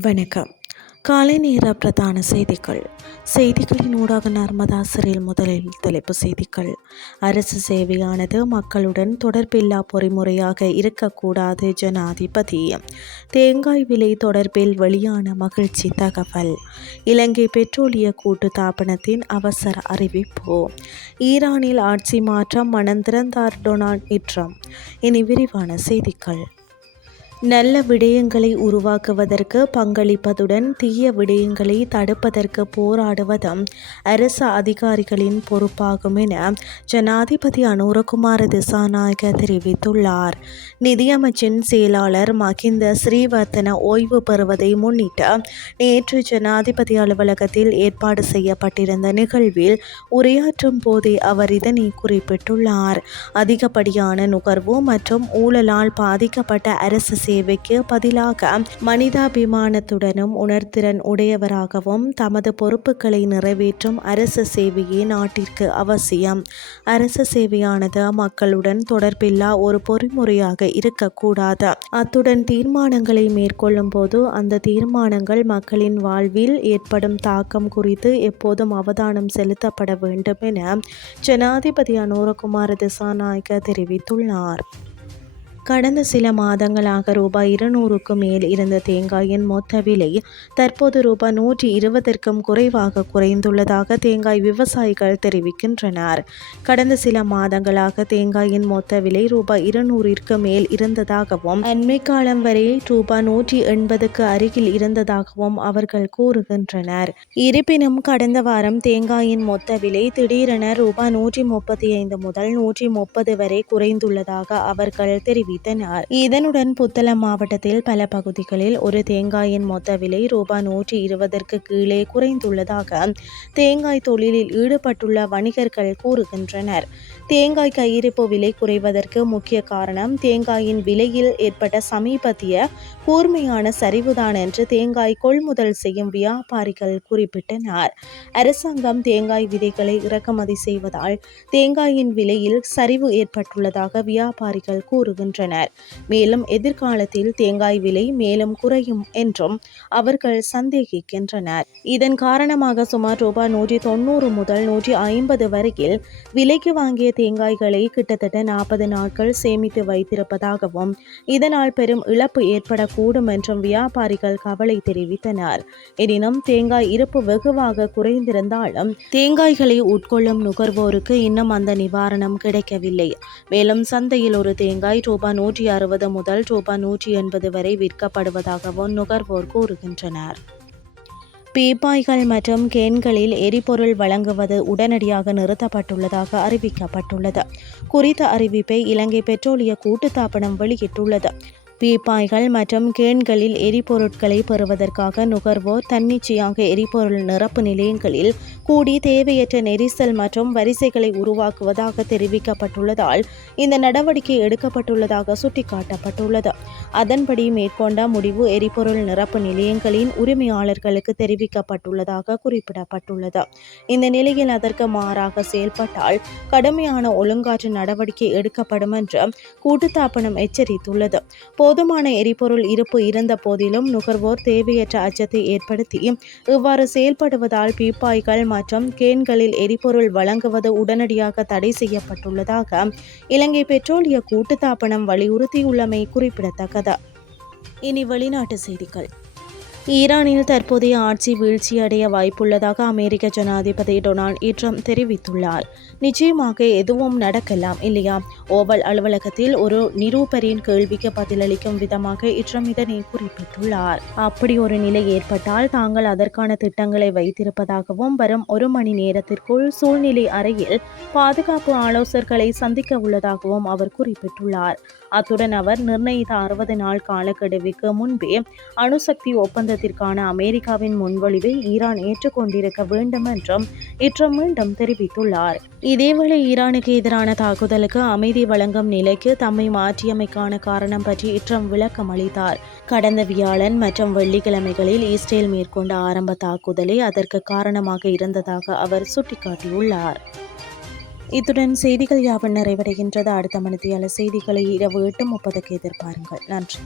வணக்கம். காலை நேர பிரதான செய்திகள். செய்திகளின் ஊடாக நர்மதா சிறையில் முதலில் தலைப்பு செய்திகள். அரசு சேவையானது மக்களுடன் தொடர்பில்லா பொறிமுறையாக இருக்கக்கூடாது ஜனாதிபதி. தேங்காய் விலை தொடர்பில் வெளியான மகிழ்ச்சி தகவல். இலங்கை பெட்ரோலிய கூட்டு தாபனத்தின் அவசர அறிவிப்பு. ஈரானில் ஆட்சி மாற்றம் மனந்திறந்தார் டொனால்ட் இட்ரம் இனி விரிவான செய்திகள். நல்ல விடயங்களை உருவாக்குவதற்கு பங்களிப்பதுடன் தீய விடயங்களை தடுப்பதற்கு போராடுவதும் அரசு அதிகாரிகளின் பொறுப்பாகும் என ஜனாதிபதி அனுரகுமார திசாநாயக தெரிவித்துள்ளார். நிதியமைச்சின் செயலாளர் மகிந்த ஸ்ரீவர்த்தன ஓய்வு பெறுவதை முன்னிட்டு நேற்று ஜனாதிபதி அலுவலகத்தில் ஏற்பாடு செய்யப்பட்டிருந்த நிகழ்வில் உரையாற்றும் போதே அவர் இதனை குறிப்பிட்டுள்ளார். அதிகப்படியான நுகர்வு மற்றும் ஊழலால் பாதிக்கப்பட்ட அரசு சேவைக்கு பதிலாக மனிதாபிமானத்துடனும் உணர்திறன் உடையவராகவும் தமது பொறுப்புகளை நிறைவேற்றும் அரச சேவையே நாட்டிற்கு அவசியம். அரச சேவையானது மக்களுடன் தொடர்பில்லா ஒரு பொறிமுறையாக இருக்கக்கூடாது. அத்துடன் தீர்மானங்களை மேற்கொள்ளும் போது அந்த தீர்மானங்கள் மக்களின் வாழ்வில் ஏற்படும் தாக்கம் குறித்து எப்போதும் அவதானம் செலுத்தப்பட வேண்டும் என ஜனாதிபதி அனுரகுமார் திசாநாயக்க தெரிவித்துள்ளார். கடந்த சில மாதங்களாக ரூபாய் இருநூறுக்கும் மேல் இருந்த தேங்காயின் மொத்த விலை தற்போது ரூபாய் நூற்றி இருபதற்கும் குறைவாக குறைந்துள்ளதாக தேங்காய் விவசாயிகள் தெரிவிக்கின்றனர். கடந்த சில மாதங்களாக தேங்காயின் மொத்த விலை ரூபாய் இருநூறிற்கு மேல் இருந்ததாகவும் அண்மை காலம் வரை ரூபாய் நூற்றி எண்பதுக்கு அருகில் இருந்ததாகவும் அவர்கள் கூறுகின்றனர். இருப்பினும் கடந்த வாரம் தேங்காயின் மொத்த விலை திடீரென ரூபாய் நூற்றி முப்பத்தி ஐந்து முதல் நூற்றி முப்பது வரை குறைந்துள்ளதாக அவர்கள் தெரிவித்தனர். தெரிவித்தனர் இதனுடன் புத்தளம் மாவட்டத்தில் பல பகுதிகளில் ஒரு தேங்காயின் மொத்த விலை ரூபாய் நூற்றி இருபதற்கு கீழே குறைந்துள்ளதாக தேங்காய் தொழிலில் ஈடுபட்டுள்ள வணிகர்கள் கூறுகின்றனர். தேங்காய் கையிருப்பு விலை குறைவதற்கு முக்கிய காரணம் தேங்காயின் விலையில் ஏற்பட்ட சமீபத்திய கூர்மையான சரிவுதான் என்று தேங்காய் கொள்முதல் செய்யும் வியாபாரிகள் குறிப்பிட்டனர். அரசாங்கம் தேங்காய் விதைகளை இறக்குமதி செய்வதால் தேங்காயின் விலையில் சரிவு ஏற்பட்டுள்ளதாக வியாபாரிகள் கூறுகின்றனர். மேலும் எதிர்காலத்தில் தேங்காய் விலை மேலும் குறையும் என்றும் அவர்கள் சந்தேகிக்கின்றனர். இதன் காரணமாக சுமார் ரூபாய் நூற்றி தொண்ணூறு முதல் நூற்றி ஐம்பது வரையில் விலைக்கு வாங்கிய தேங்காய்களை கிட்டத்தட்ட நாற்பது நாட்கள் சேமித்து வைத்திருப்பதாகவும் இதனால் பெரும் இழப்பு ஏற்படக்கூடும் என்றும் வியாபாரிகள் கவலை தெரிவித்தனர். எனினும் தேங்காய் இருப்பு வெகுவாக குறைந்திருந்தாலும் தேங்காய்களை உட்கொள்ளும் நுகர்வோருக்கு இன்னும் அந்த நிவாரணம் கிடைக்கவில்லை. மேலும் சந்தையில் ஒரு தேங்காய் ரூபாய் நூற்றி அறுபது முதல் ரூபாய் நூற்றி எண்பது வரை விற்கப்படுவதாகவும் நுகர்வோர் கூறுகின்றனர். பீப்பாய்கள் மற்றும் கேன்களில் எரிபொருள் வழங்குவது உடனடியாக நிறுத்தப்பட்டுள்ளதாக அறிவிக்கப்பட்டுள்ளது. குறித்த அறிவிப்பை இலங்கை பெட்ரோலிய கூட்டுத்தாபனம் வெளியிட்டுள்ளது. பீப்பாய்கள் மற்றும் கேன்களில் எரிபொருட்களை பெறுவதற்காக நுகர்வோர் தன்னிச்சையாக எரிபொருள் நிரப்பு நிலையங்களில் கூடி தேவையற்ற நெரிசல் மற்றும் வரிசைகளை உருவாக்குவதாக தெரிவிக்கப்பட்டுள்ளதால் இந்த நடவடிக்கை எடுக்கப்பட்டுள்ளதாக சுட்டிக்காட்டப்பட்டுள்ளது. அதன்படி மேற்கொண்ட முடிவு எரிபொருள் நிரப்பு நிலையங்களின் உரிமையாளர்களுக்கு தெரிவிக்கப்பட்டுள்ளதாக குறிப்பிடப்பட்டுள்ளது. இந்த நிலையில் அதற்கு மாறாக செயல்பட்டால் கடுமையான ஒழுங்காற்று நடவடிக்கை எடுக்கப்படும் என்று கூட்டுத்தாபனம் எச்சரித்துள்ளது. போதுமான எரிபொருள் இருப்பு இருந்த போதிலும் நுகர்வோர் தேவையற்ற அச்சத்தை ஏற்படுத்தி இவ்வாறு செயல்படுவதால் பீப்பாய்கள் மற்றும் கேன்களில் எரிபொருள் வழங்குவது உடனடியாக தடை செய்யப்பட்டுள்ளதாக இலங்கை பெட்ரோலிய கூட்டுத்தாபனம் வலியுறுத்தியுள்ளமை குறிப்பிடத்தக்கது. இனி வெளிநாட்டு செய்திகள். ஈரானில் தற்போதைய ஆட்சி வீழ்ச்சியடைய வாய்ப்புள்ளதாக அமெரிக்க ஜனாதிபதி டொனால்ட் ட்ரம்ப் தெரிவித்துள்ளார். நிச்சயமாக எதுவும் நடக்கலாம் இல்லையா? ஓவல் அலுவலகத்தில் ஒரு நிரூபரின் கேள்விக்கு பதிலளிக்கும் விதமாக இட்ரம் இதனை குறிப்பிட்டுள்ளார். அப்படி ஒரு நிலை ஏற்பட்டால் தாங்கள் அதற்கான திட்டங்களை வைத்திருப்பதாகவும் வரும் ஒரு மணி நேரத்திற்குள் சூழ்நிலை அறையில் பாதுகாப்பு ஆலோசகர்களை சந்திக்க உள்ளதாகவும் அவர் குறிப்பிட்டுள்ளார். அத்துடன் அவர் நிர்ணயித்த அறுபது நாள் காலக்கெடுவிற்கு முன்பே அணுசக்தி ஒப்பந்தத்திற்கான அமெரிக்காவின் முன்வழிவை ஈரான் ஏற்றுக்கொண்டிருக்க வேண்டும் என்றும் இட்ரம் மீண்டும் தெரிவித்துள்ளார். இதேவேளை ஈரானுக்கு எதிரான தாக்குதலுக்கு அமைதி வழங்கும் நிலைக்கு தம்மை மாற்றியமைக்கான காரணம் பற்றி இட்ரம் விளக்கம் அளித்தார். கடந்த வியாழன் மற்றும் வெள்ளிக்கிழமைகளில் இஸ்ரேல் மேற்கொண்ட ஆரம்ப தாக்குதலே அதற்கு காரணமாக இருந்ததாக அவர் சுட்டிக்காட்டியுள்ளார். இத்துடன் செய்திகள் யாவும் நிறைவடைகின்றது. அடுத்த மணித்தியால செய்திகளை இரவு எட்டு முப்பதுக்கு எதிர்பாருங்கள். நன்றி.